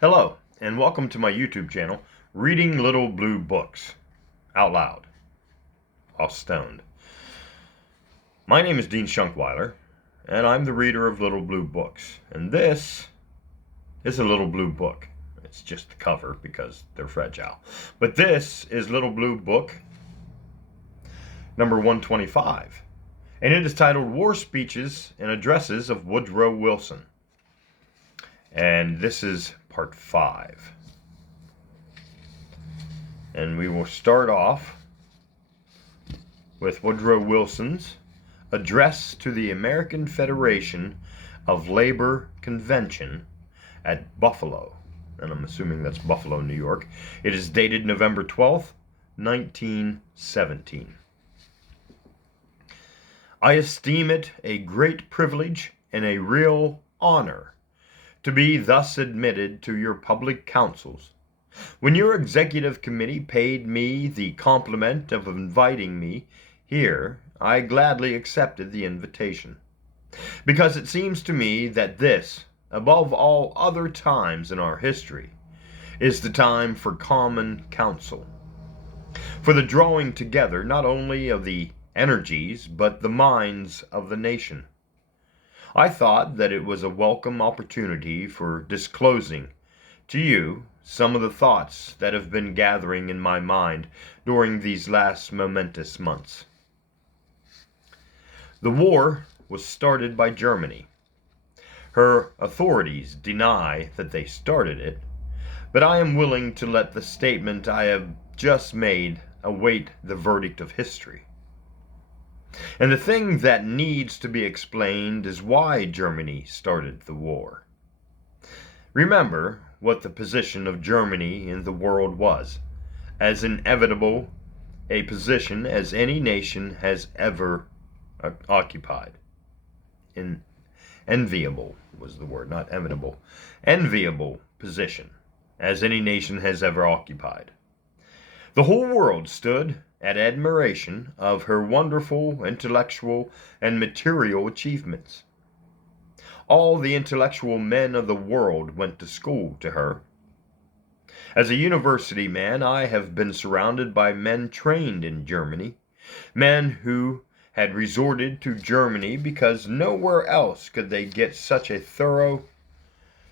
Hello, and welcome to my YouTube channel, Reading Little Blue Books, out loud, while stoned. My name is Dean Schunkweiler, and I'm the reader of Little Blue Books, and this is a little blue book. It's just the cover because they're fragile. But this is Little Blue Book number 125, and it is titled War Speeches and Addresses of Woodrow Wilson. And this is part 5. And we will start off with Woodrow Wilson's address to the American Federation of Labor Convention at Buffalo. And I'm assuming that's Buffalo, New York. It is dated November 12th, 1917. I esteem it a great privilege and a real honor to be thus admitted to your public councils. When your executive committee paid me the compliment of inviting me here, I gladly accepted the invitation, because it seems to me that this, above all other times in our history, is the time for common council, for the drawing together not only of the energies but the minds of the nation. I thought that it was a welcome opportunity for disclosing to you some of the thoughts that have been gathering in my mind during these last momentous months. The war was started by Germany. Her authorities deny that they started it, but I am willing to let the statement I have just made await the verdict of history. And the thing that needs to be explained is why Germany started the war. Remember what the position of Germany in the world was, as inevitable a position as any nation has ever occupied. Enviable was the word, not inevitable. Enviable position as any nation has ever occupied. The whole world stood at admiration of her wonderful intellectual and material achievements. All the intellectual men of the world went to school to her. As a university man, I have been surrounded by men trained in Germany, men who had resorted to Germany because nowhere else could they get such a thorough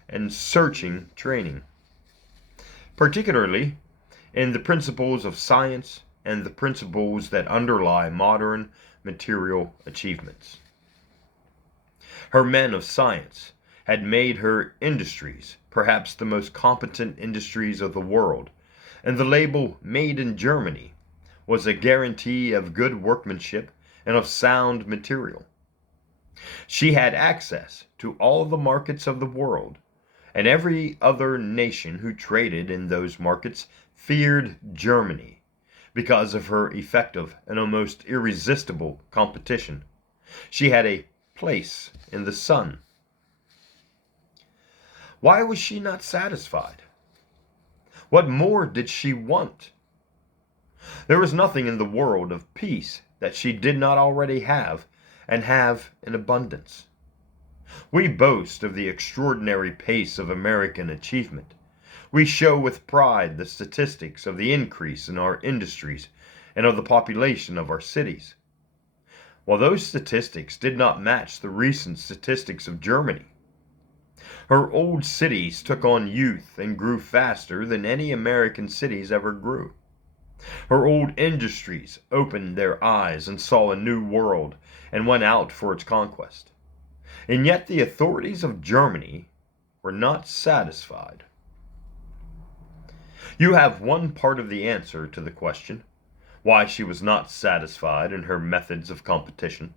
and searching training, particularly in the principles of science and the principles that underlie modern material achievements. Her men of science had made her industries perhaps the most competent industries of the world, and the label "Made in Germany" was a guarantee of good workmanship and of sound material. She had access to all the markets of the world, and every other nation who traded in those markets feared Germany because of her effective and almost irresistible competition. She had a place in the sun. Why was she not satisfied? What more did she want? There was nothing in the world of peace that she did not already have, and have in abundance. We boast of the extraordinary pace of American achievement. We show with pride the statistics of the increase in our industries and of the population of our cities. While those statistics did not match the recent statistics of Germany, her old cities took on youth and grew faster than any American cities ever grew. Her old industries opened their eyes and saw a new world and went out for its conquest. And yet the authorities of Germany were not satisfied. You have one part of the answer to the question, why she was not satisfied in her methods of competition.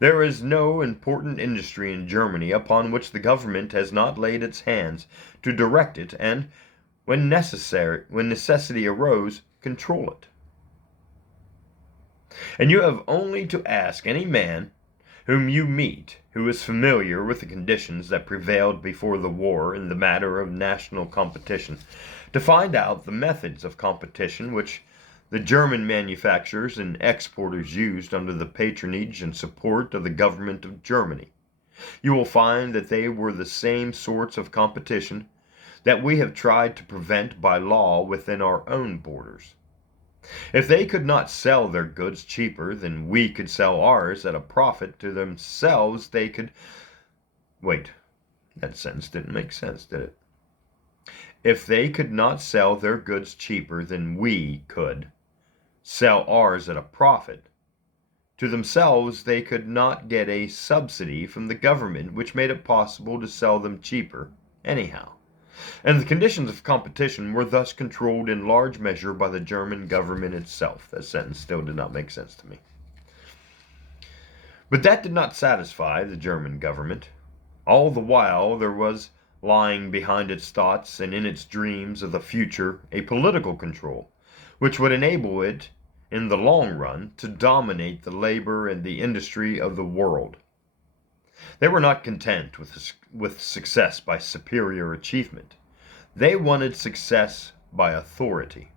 There is no important industry in Germany upon which the government has not laid its hands to direct it and, when necessity arose, control it. And you have only to ask any man whom you meet who is familiar with the conditions that prevailed before the war in the matter of national competition to find out the methods of competition which the German manufacturers and exporters used under the patronage and support of the government of Germany. You will find that they were the same sorts of competition that we have tried to prevent by law within our own borders. If they could not sell their goods cheaper than we could sell ours at a profit to themselves, they could. Wait, that sentence didn't make sense, did it? If they could not sell their goods cheaper than we could sell ours at a profit to themselves, they could not get a subsidy from the government which made it possible to sell them cheaper anyhow. And the conditions of competition were thus controlled in large measure by the German government itself. That sentence still did not make sense to me. But that did not satisfy the German government. All the while there was lying behind its thoughts and in its dreams of the future a political control, which would enable it in the long run to dominate the labor and the industry of the world. They were not content with success by superior achievement. They wanted success by authority.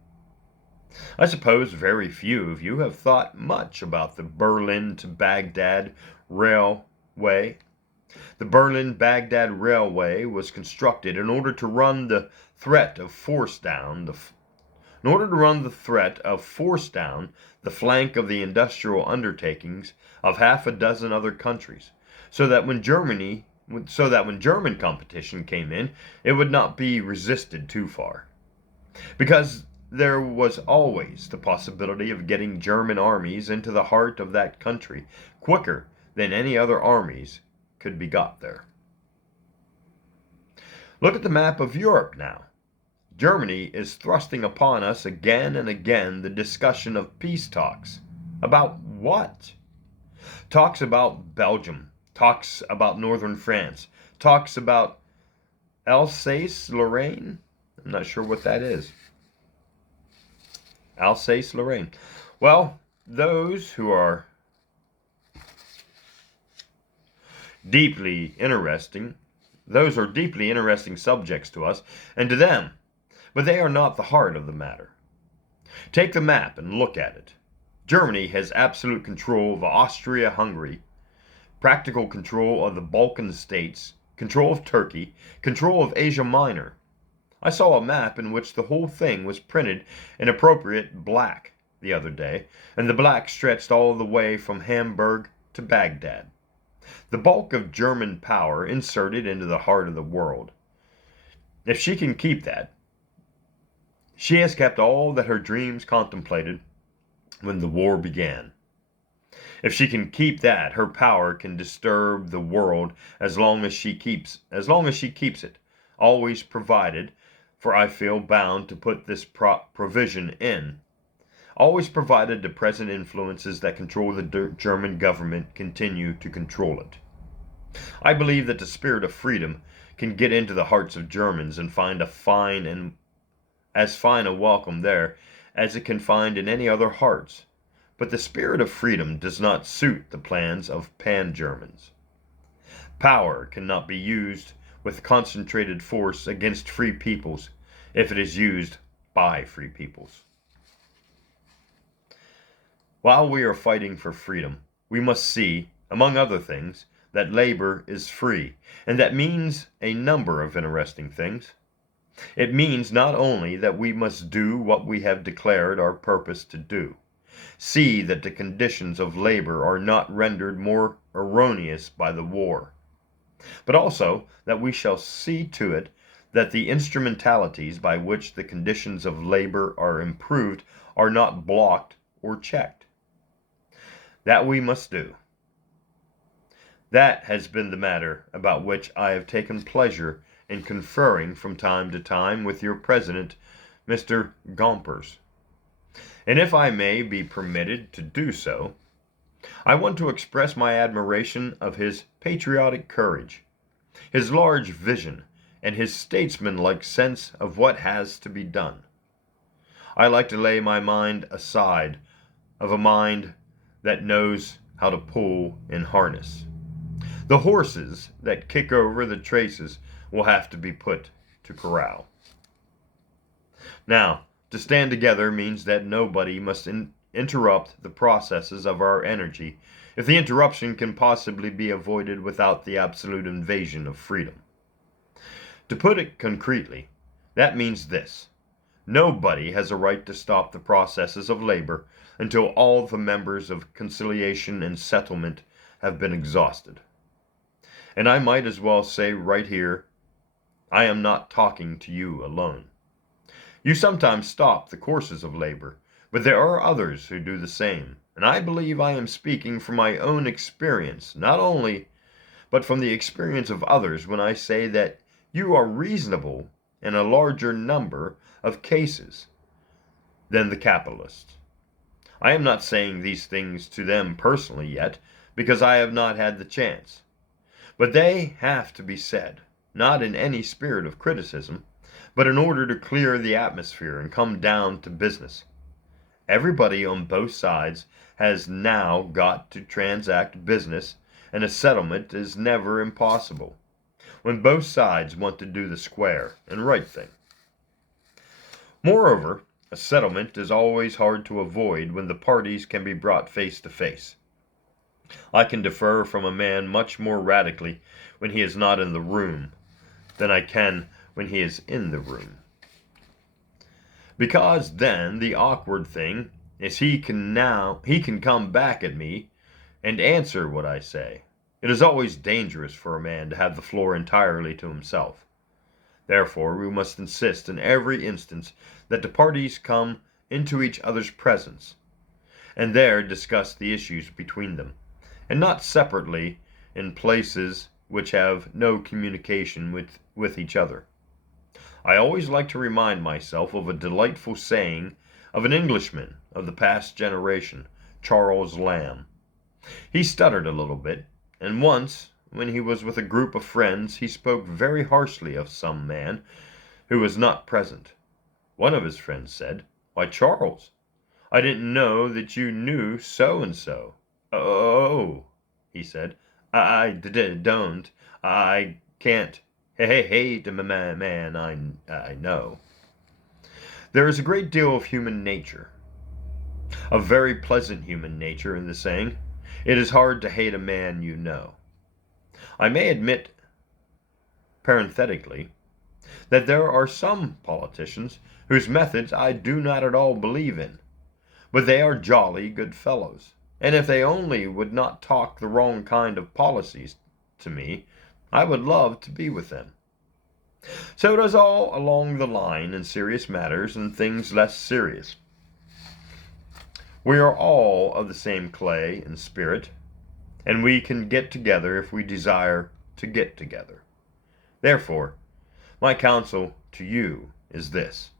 I suppose very few of you have thought much about the Berlin to Baghdad railway. The Berlin-Baghdad railway was constructed in order to run the threat of force down the flank of the industrial undertakings of half a dozen other countries, so that when German competition came in, it would not be resisted too far. Because there was always the possibility of getting German armies into the heart of that country quicker than any other armies could be got there. Look at the map of Europe now. Germany is thrusting upon us again and again the discussion of peace talks. About what? Talks about Belgium, talks about northern France, talks about Alsace-Lorraine. I'm not sure what that is. Alsace-Lorraine. Well, those are deeply interesting subjects to us and to them, but they are not the heart of the matter. Take the map and look at it. Germany has absolute control of Austria-Hungary, practical control of the Balkan states, control of Turkey, control of Asia Minor. I saw a map in which the whole thing was printed in appropriate black the other day, and the black stretched all the way from Hamburg to Baghdad. The bulk of German power inserted into the heart of the world. If she can keep that, she has kept all that her dreams contemplated when the war began. If she can keep that, her power can disturb the world as long as she keeps it, always provided, for I feel bound to put this provision in, always provided the present influences that control the German government continue to control it. I believe that the spirit of freedom can get into the hearts of Germans and find as fine a welcome there as it can find in any other hearts. But the spirit of freedom does not suit the plans of pan-Germans. Power cannot be used with concentrated force against free peoples if it is used by free peoples. While we are fighting for freedom, we must see, among other things, that labor is free, and that means a number of interesting things. It means not only that we must do what we have declared our purpose to do, see that the conditions of labor are not rendered more erroneous by the war, but also that we shall see to it that the instrumentalities by which the conditions of labor are improved are not blocked or checked. That we must do. That has been the matter about which I have taken pleasure in conferring from time to time with your president, Mr. Gompers. And if I may be permitted to do so, I want to express my admiration of his patriotic courage, his large vision, and his statesmanlike sense of what has to be done. I like to lay my mind aside of a mind that knows how to pull in harness. The horses that kick over the traces will have to be put to corral. Now, to stand together means that nobody must interrupt the processes of our energy if the interruption can possibly be avoided without the absolute invasion of freedom. To put it concretely, That means this: nobody has a right to stop the processes of labor until all the members of conciliation and settlement have been exhausted. And I might as well say right here, I am not talking to you alone. You sometimes stop the courses of labor, but there are others who do the same, and I believe I am speaking from my own experience, not only, but from the experience of others when I say that you are reasonable in a larger number of cases than the capitalists. I am not saying these things to them personally yet, because I have not had the chance. But they have to be said, not in any spirit of criticism, but in order to clear the atmosphere and come down to business. Everybody on both sides has now got to transact business, and a settlement is never impossible, when both sides want to do the square and right thing. Moreover, a settlement is always hard to avoid when the parties can be brought face to face. I can differ from a man much more radically when he is not in the room than I can when he is in the room. Because then the awkward thing is he can come back at me and answer what I say. It is always dangerous for a man to have the floor entirely to himself. Therefore, we must insist in every instance that the parties come into each other's presence, and there discuss the issues between them, and not separately in places which have no communication with each other. I always like to remind myself of a delightful saying of an Englishman of the past generation, Charles Lamb. He stuttered a little bit, and once, when he was with a group of friends, he spoke very harshly of some man who was not present. One of his friends said, "Why, Charles, I didn't know that you knew so-and-so." "Oh," he said, I don't. I can't. Hey, man, I know." There is a great deal of human nature, a very pleasant human nature in the saying, "It is hard to hate a man you know." I may admit, parenthetically, that there are some politicians whose methods I do not at all believe in, but they are jolly good fellows, and if they only would not talk the wrong kind of policies to me, I would love to be with them. So it is all along the line in serious matters and things less serious. We are all of the same clay and spirit, and we can get together if we desire to get together. Therefore, my counsel to you is this: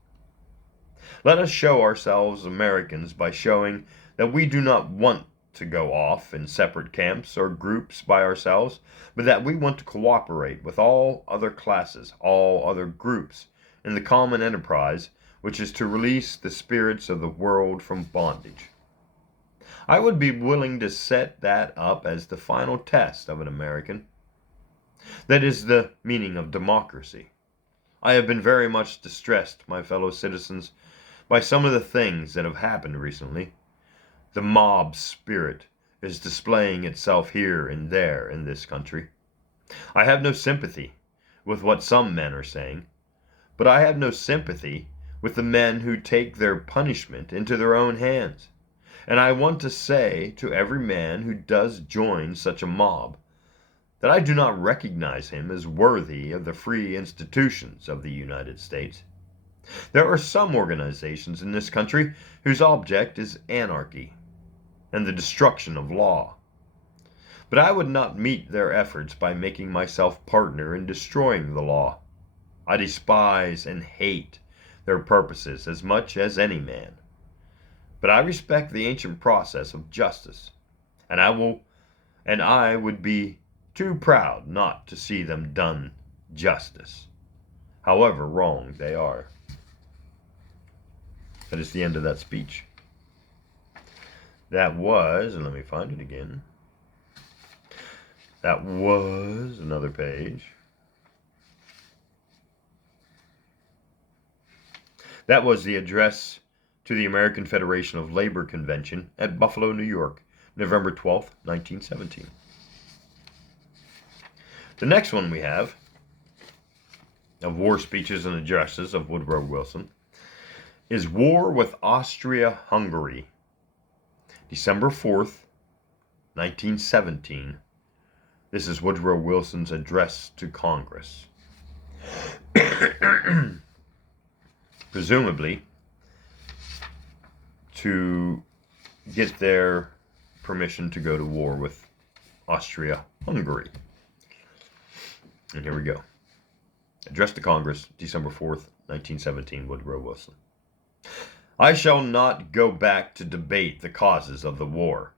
let us show ourselves Americans by showing that we do not want to go off in separate camps or groups by ourselves, but that we want to cooperate with all other classes, all other groups, in the common enterprise which is to release the spirits of the world from bondage. I would be willing to set that up as the final test of an American. That is the meaning of democracy. I have been very much distressed, my fellow citizens, by some of the things that have happened recently. The mob spirit is displaying itself here and there in this country. I have no sympathy with what some men are saying, but I have no sympathy with the men who take their punishment into their own hands. And I want to say to every man who does join such a mob that I do not recognize him as worthy of the free institutions of the United States. There are some organizations in this country whose object is anarchy and the destruction of law. But I would not meet their efforts by making myself partner in destroying the law. I despise and hate their purposes as much as any man. But I respect the ancient process of justice, and I would be too proud not to see them done justice, however wrong they are. That is the end of that speech. That was, and let me find it again. That was another page. That was the address to the American Federation of Labor Convention at Buffalo, New York, November 12th, 1917. The next one we have of War Speeches and Addresses of Woodrow Wilson is War with Austria-Hungary, December 4th, 1917. This is Woodrow Wilson's address to Congress. Presumably to get their permission to go to war with Austria-Hungary. And here we go. Address to Congress, December 4th, 1917, Woodrow Wilson. I shall not go back to debate the causes of the war.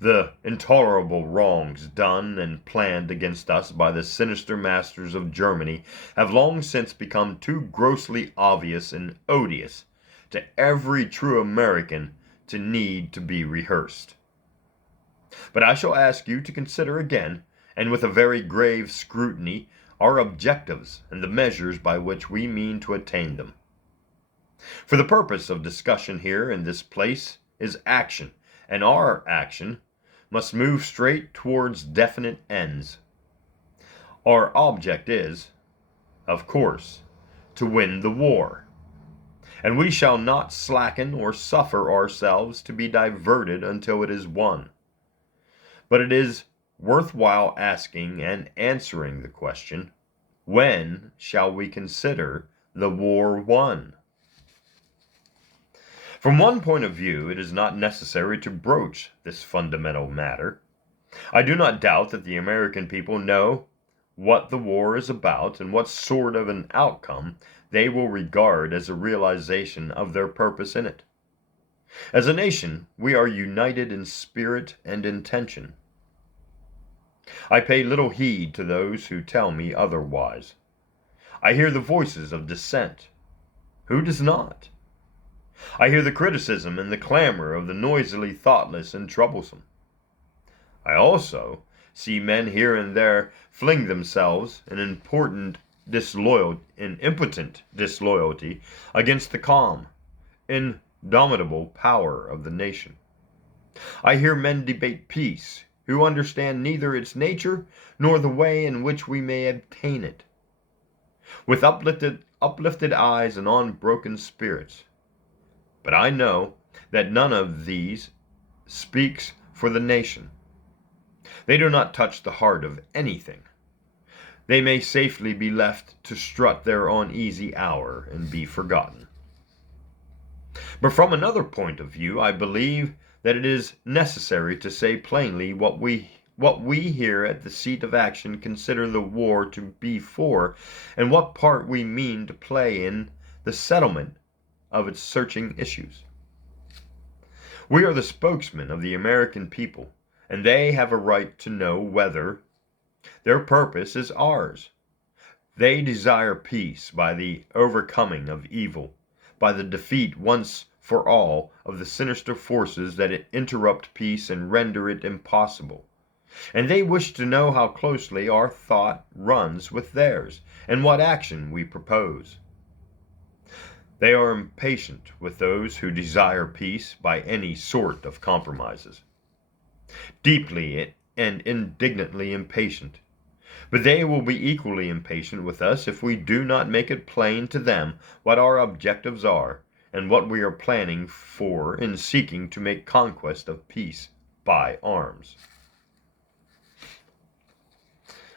The intolerable wrongs done and planned against us by the sinister masters of Germany have long since become too grossly obvious and odious to every true American to need to be rehearsed. But I shall ask you to consider again, and with a very grave scrutiny, our objectives and the measures by which we mean to attain them. For the purpose of discussion here in this place is action, and our action must move straight towards definite ends. Our object is, of course, to win the war, and we shall not slacken or suffer ourselves to be diverted until it is won. But it is worthwhile asking and answering the question, when shall we consider the war won? From one point of view, it is not necessary to broach this fundamental matter. I do not doubt that the American people know what the war is about and what sort of an outcome they will regard as a realization of their purpose in it. As a nation, we are united in spirit and intention. I pay little heed to those who tell me otherwise. I hear the voices of dissent. Who does not? I hear the criticism and the clamor of the noisily thoughtless and troublesome. I also see men here and there fling themselves in impotent disloyalty against the calm, indomitable power of the nation. I hear men debate peace who understand neither its nature nor the way in which we may obtain it. With uplifted eyes and unbroken spirits. But I know that none of these speaks for the nation. They do not touch the heart of anything. They may safely be left to strut their uneasy hour and be forgotten. But from another point of view, I believe that it is necessary to say plainly what we here at the seat of action consider the war to be for, and what part we mean to play in the settlement of its searching issues. We are the spokesmen of the American people, and they have a right to know whether their purpose is ours. They desire peace by the overcoming of evil, by the defeat once for all of the sinister forces that interrupt peace and render it impossible. And they wish to know how closely our thought runs with theirs, and what action we propose. They are impatient with those who desire peace by any sort of compromises. Deeply and indignantly impatient. But they will be equally impatient with us if we do not make it plain to them what our objectives are, and what we are planning for in seeking to make conquest of peace by arms.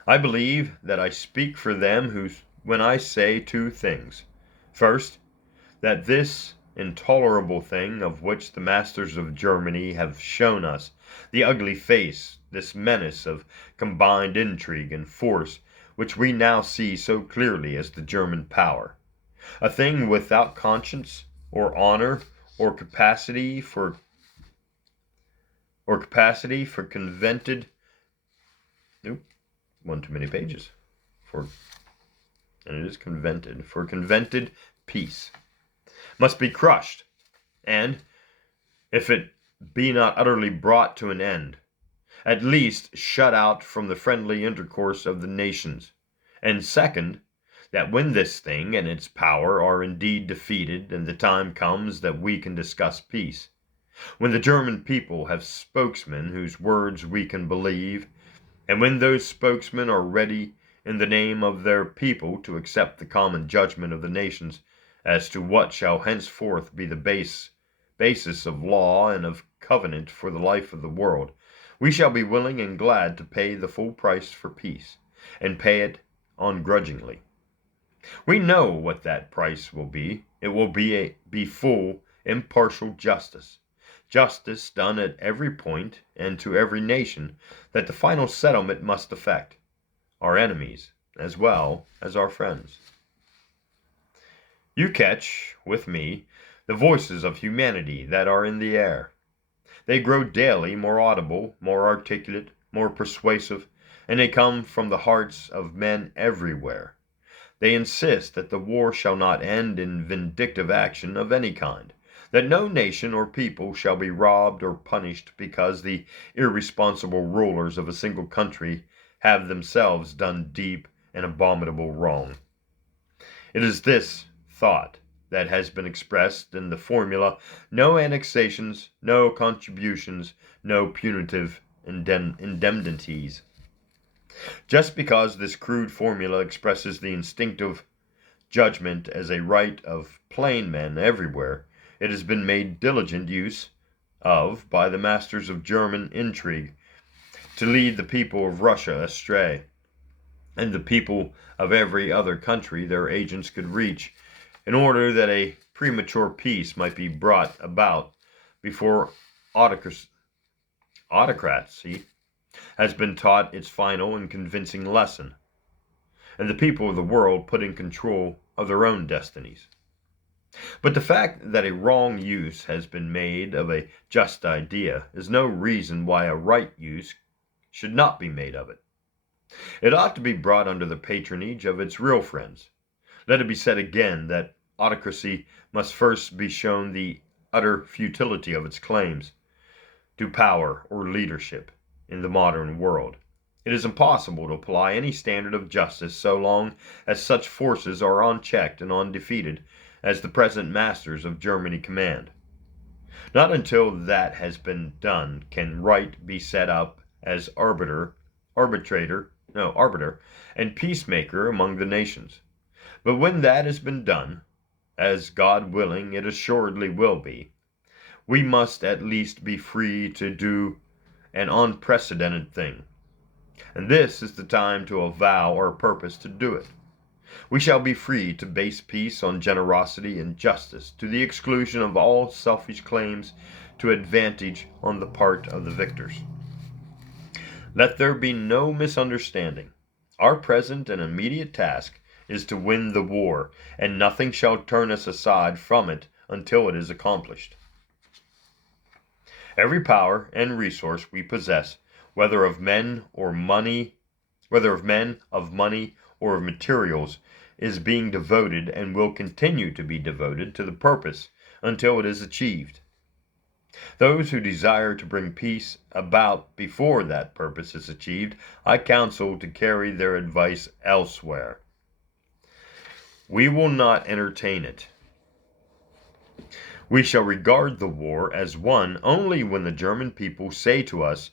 I believe that I speak for them when I say two things. First, that this intolerable thing of which the masters of Germany have shown us the ugly face, this menace of combined intrigue and force, which we now see so clearly as the German power, a thing without conscience or honor or capacity for convented one too many pages and it is convented peace, must be crushed, and, if it be not utterly brought to an end, at least shut out from the friendly intercourse of the nations. And second, that when this thing and its power are indeed defeated, and the time comes that we can discuss peace, when the German people have spokesmen whose words we can believe, and when those spokesmen are ready in the name of their people to accept the common judgment of the nations as to what shall henceforth be the basis of law and of covenant for the life of the world, we shall be willing and glad to pay the full price for peace, and pay it ungrudgingly. We know what that price will be. It will be full, impartial justice. Justice done at every point and to every nation that the final settlement must affect, our enemies as well as our friends. You catch, with me, the voices of humanity that are in the air. They grow daily more audible, more articulate, more persuasive, and they come from the hearts of men everywhere. They insist that the war shall not end in vindictive action of any kind, that no nation or people shall be robbed or punished because the irresponsible rulers of a single country have themselves done deep and abominable wrong. It is this thought that has been expressed in the formula, no annexations, no contributions, no punitive indemnities. Just because this crude formula expresses the instinctive judgment as a right of plain men everywhere, it has been made diligent use of by the masters of German intrigue to lead the people of Russia astray, and the people of every other country their agents could reach, in order that a premature peace might be brought about before autocracy has been taught its final and convincing lesson, and the people of the world put in control of their own destinies. But the fact that a wrong use has been made of a just idea is no reason why a right use should not be made of it. It ought to be brought under the patronage of its real friends. Let it be said again that autocracy must first be shown the utter futility of its claims to power or leadership in the modern world. It is impossible to apply any standard of justice so long as such forces are unchecked and undefeated as the present masters of Germany command. Not until that has been done can right be set up as arbiter, and peacemaker among the nations. But when that has been done, as God willing it assuredly will be, we must at least be free to do an unprecedented thing. And this is the time to avow our purpose to do it. We shall be free to base peace on generosity and justice, to the exclusion of all selfish claims to advantage on the part of the victors. Let there be no misunderstanding. Our present and immediate task is to win the war, and nothing shall turn us aside from it until it is accomplished. Every power and resource we possess, whether of men, of money, or of materials, is being devoted and will continue to be devoted to the purpose until it is achieved. Those who desire to bring peace about before that purpose is achieved, I counsel to carry their advice elsewhere. We will not entertain it. We shall regard the war as won only when the German people say to us,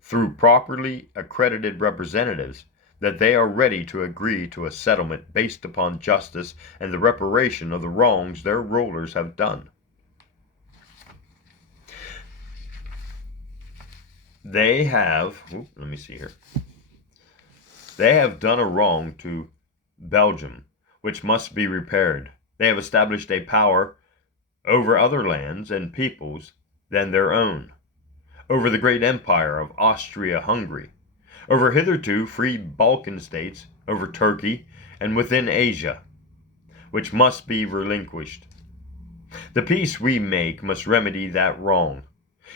through properly accredited representatives, that they are ready to agree to a settlement based upon justice and the reparation of the wrongs their rulers have done. They have done a wrong to Belgium, which must be repaired. They have established a power over other lands and peoples than their own, over the great empire of Austria-Hungary, over hitherto free Balkan states, over Turkey, and within Asia, which must be relinquished. The peace we make must remedy that wrong.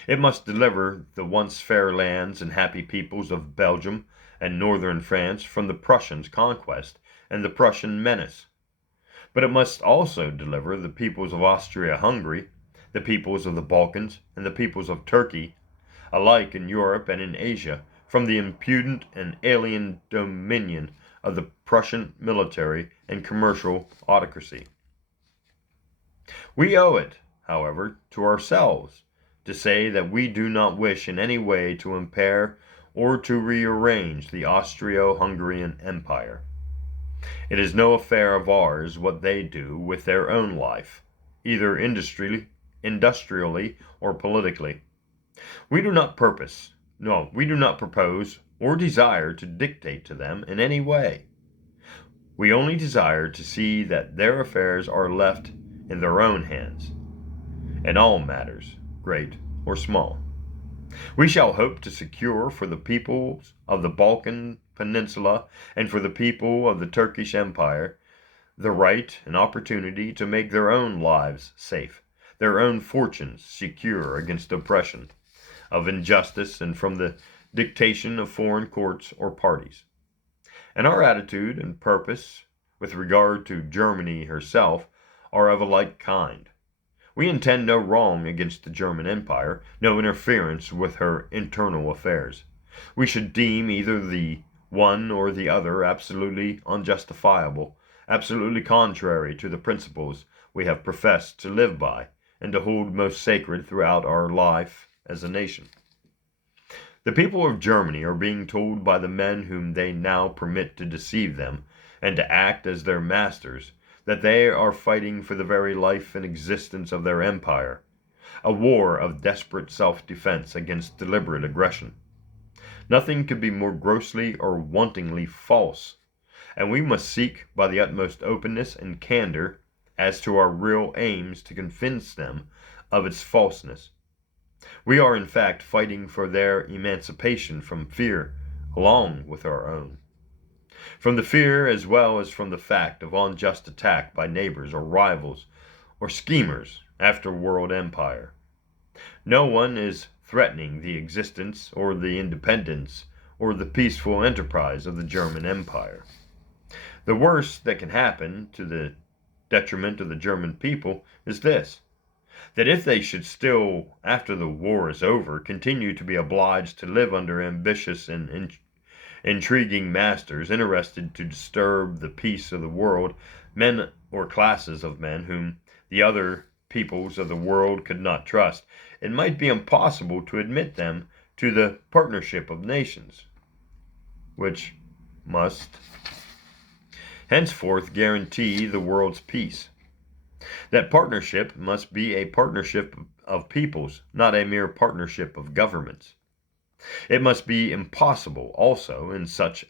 It must deliver the once fair lands and happy peoples of Belgium and northern France from the Prussians' conquest and the Prussian menace. But it must also deliver the peoples of Austria-Hungary, the peoples of the Balkans, and the peoples of Turkey, alike in Europe and in Asia, from the impudent and alien dominion of the Prussian military and commercial autocracy. We owe it, however, to ourselves to say that we do not wish in any way to impair or to rearrange the Austro-Hungarian Empire. It is no affair of ours what they do with their own life, either industrially or politically. We do not propose or desire to dictate to them in any way. We only desire to see that their affairs are left in their own hands, in all matters, great or small. We shall hope to secure for the peoples of the Balkan Peninsula and for the people of the Turkish Empire the right and opportunity to make their own lives safe, their own fortunes secure against oppression, of injustice, and from the dictation of foreign courts or parties. And our attitude and purpose with regard to Germany herself are of a like kind. We intend no wrong against the German Empire, no interference with her internal affairs. We should deem either the one or the other absolutely unjustifiable, absolutely contrary to the principles we have professed to live by and to hold most sacred throughout our life as a nation. The people of Germany are being told by the men whom they now permit to deceive them and to act as their masters that they are fighting for the very life and existence of their empire, a war of desperate self-defense against deliberate aggression. Nothing could be more grossly or wantonly false, and we must seek by the utmost openness and candor as to our real aims to convince them of its falseness. We are in fact fighting for their emancipation from fear along with our own. From the fear as well as from the fact of unjust attack by neighbors or rivals or schemers after world empire. No one is threatening the existence or the independence or the peaceful enterprise of the German Empire. The worst that can happen to the detriment of the German people is this, that if they should still, after the war is over, continue to be obliged to live under ambitious and intriguing masters interested to disturb the peace of the world, men or classes of men whom the other peoples of the world could not trust, it might be impossible to admit them to the partnership of nations, which must henceforth guarantee the world's peace. That partnership must be a partnership of peoples, not a mere partnership of governments. It must be impossible also in such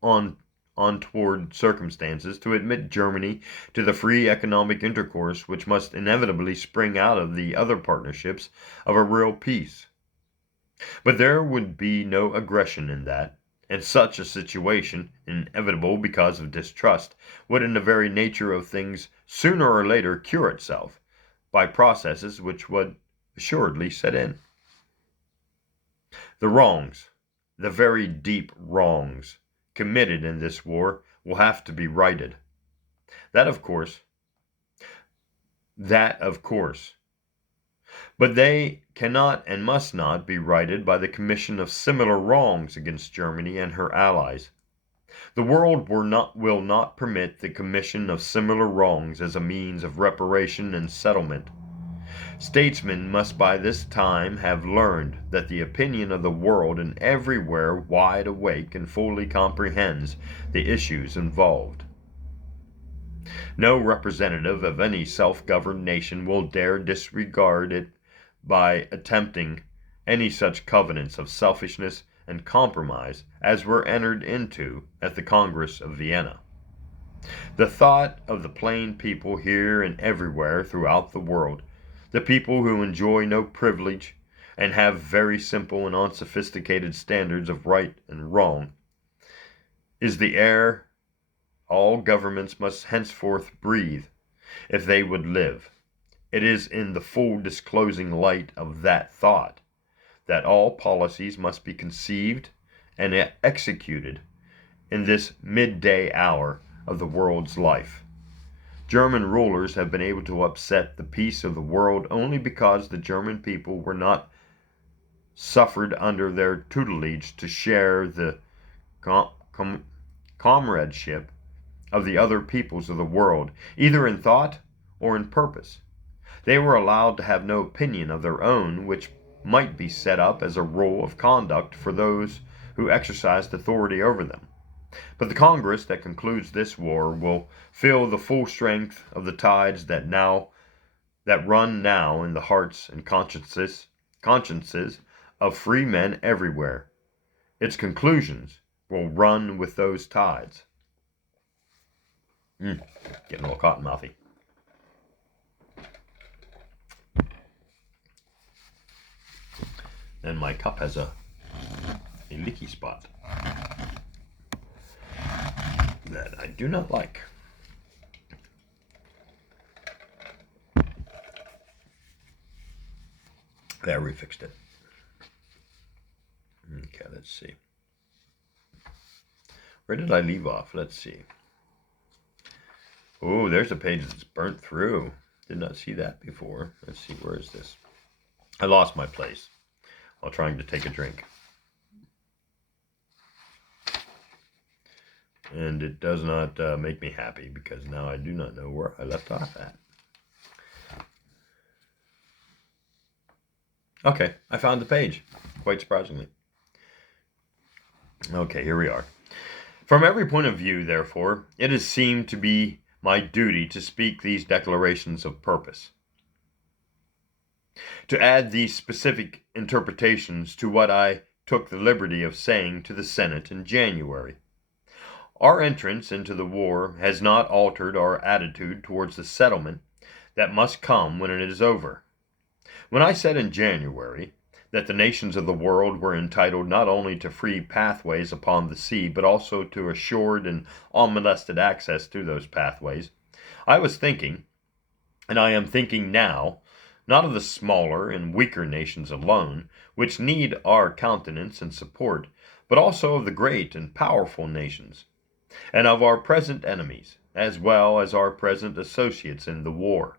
untoward circumstances to admit Germany to the free economic intercourse which must inevitably spring out of the other partnerships of a real peace. But there would be no aggression in that, and such a situation, inevitable because of distrust, would in the very nature of things sooner or later cure itself by processes which would assuredly set in. The wrongs, the very deep wrongs, committed in this war will have to be righted. That of course. But they cannot and must not be righted by the commission of similar wrongs against Germany and her allies. The world will not permit the commission of similar wrongs as a means of reparation and settlement. Statesmen must by this time have learned that the opinion of the world and everywhere wide awake and fully comprehends the issues involved. No representative of any self-governed nation will dare disregard it by attempting any such covenants of selfishness and compromise as were entered into at the Congress of Vienna. The thought of the plain people here and everywhere throughout the world, the people who enjoy no privilege and have very simple and unsophisticated standards of right and wrong, is the air all governments must henceforth breathe if they would live. It is in the full disclosing light of that thought that all policies must be conceived and executed in this midday hour of the world's life. German rulers have been able to upset the peace of the world only because the German people were not suffered under their tutelage to share the comradeship of the other peoples of the world, either in thought or in purpose. They were allowed to have no opinion of their own which might be set up as a rule of conduct for those who exercised authority over them. But the Congress that concludes this war will feel the full strength of the tides that run now in the hearts and consciences of free men everywhere. Its conclusions will run with those tides. Getting a little cotton-mouthy. And my cup has a leaky spot that I do not like. There, we fixed it. Okay, let's see. Where did I leave off? Let's see. Oh, there's a page that's burnt through. Did not see that before. Let's see, where is this? I lost my place while trying to take a drink. And it does not make me happy because now I do not know where I left off at. Okay, I found the page, quite surprisingly. Okay, here we are. From every point of view, therefore, it has seemed to be my duty to speak these declarations of purpose, to add these specific interpretations to what I took the liberty of saying to the Senate in January. Our entrance into the war has not altered our attitude towards the settlement that must come when it is over. When I said in January that the nations of the world were entitled not only to free pathways upon the sea, but also to assured and unmolested access to those pathways, I was thinking, and I am thinking now, not of the smaller and weaker nations alone, which need our countenance and support, but also of the great and powerful nations, and of our present enemies, as well as our present associates in the war.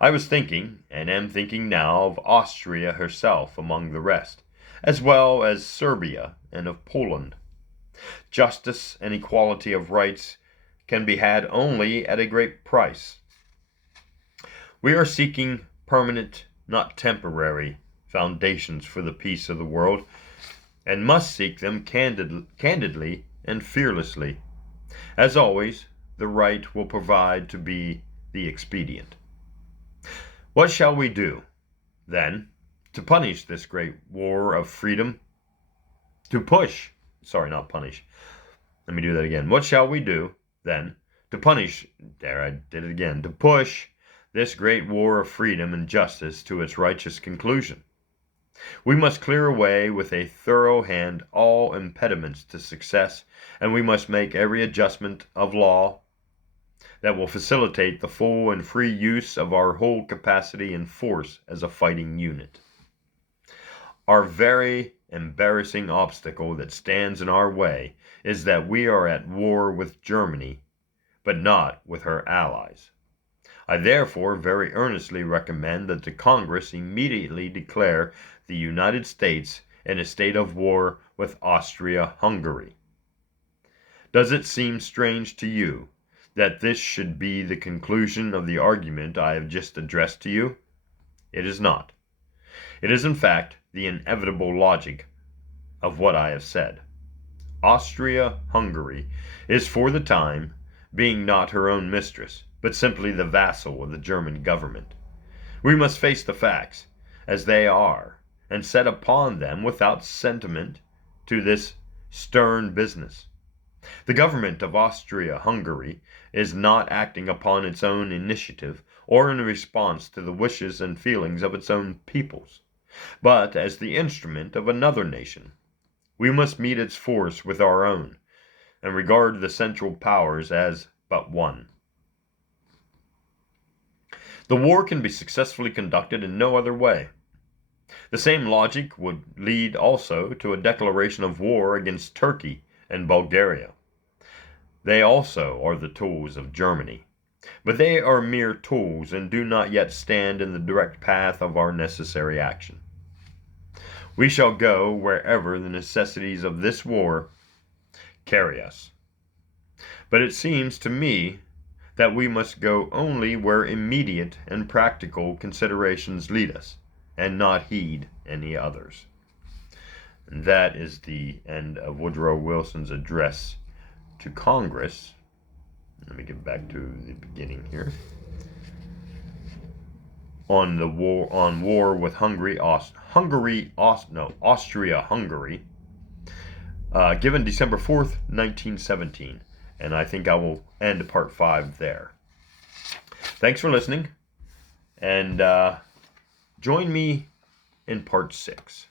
I was thinking, and am thinking now, of Austria herself among the rest, as well as Serbia and of Poland. Justice and equality of rights can be had only at a great price. We are seeking permanent, not temporary, foundations for the peace of the world, and must seek them candidly and fearlessly. As always, the right will provide to be the expedient. What shall we do, then, to punish this great war of freedom? Not punish. Let me do that again. What shall we do, then, to push this great war of freedom and justice to its righteous conclusion? We must clear away with a thorough hand all impediments to success, and we must make every adjustment of law that will facilitate the full and free use of our whole capacity and force as a fighting unit. Our very embarrassing obstacle that stands in our way is that we are at war with Germany, but not with her allies. I therefore very earnestly recommend that the Congress immediately declare the United States in a state of war with Austria-Hungary. Does it seem strange to you that this should be the conclusion of the argument I have just addressed to you? It is not. It is in fact the inevitable logic of what I have said. Austria-Hungary is for the time being not her own mistress, but simply the vassal of the German government. We must face the facts as they are, and set upon them without sentiment to this stern business. The government of Austria-Hungary is not acting upon its own initiative or in response to the wishes and feelings of its own peoples, but as the instrument of another nation. We must meet its force with our own, and regard the Central Powers as but one. The war can be successfully conducted in no other way. The same logic would lead also to a declaration of war against Turkey and Bulgaria. They also are the tools of Germany, but they are mere tools and do not yet stand in the direct path of our necessary action. We shall go wherever the necessities of this war carry us. But it seems to me that we must go only where immediate and practical considerations lead us. and not heed any others. And that is the end of Woodrow Wilson's address to Congress. Let me get back to the beginning here. On the war with Austria-Hungary, given December 4th, 1917. And I think I will end part 5 there. Thanks for listening, and join me in part 6.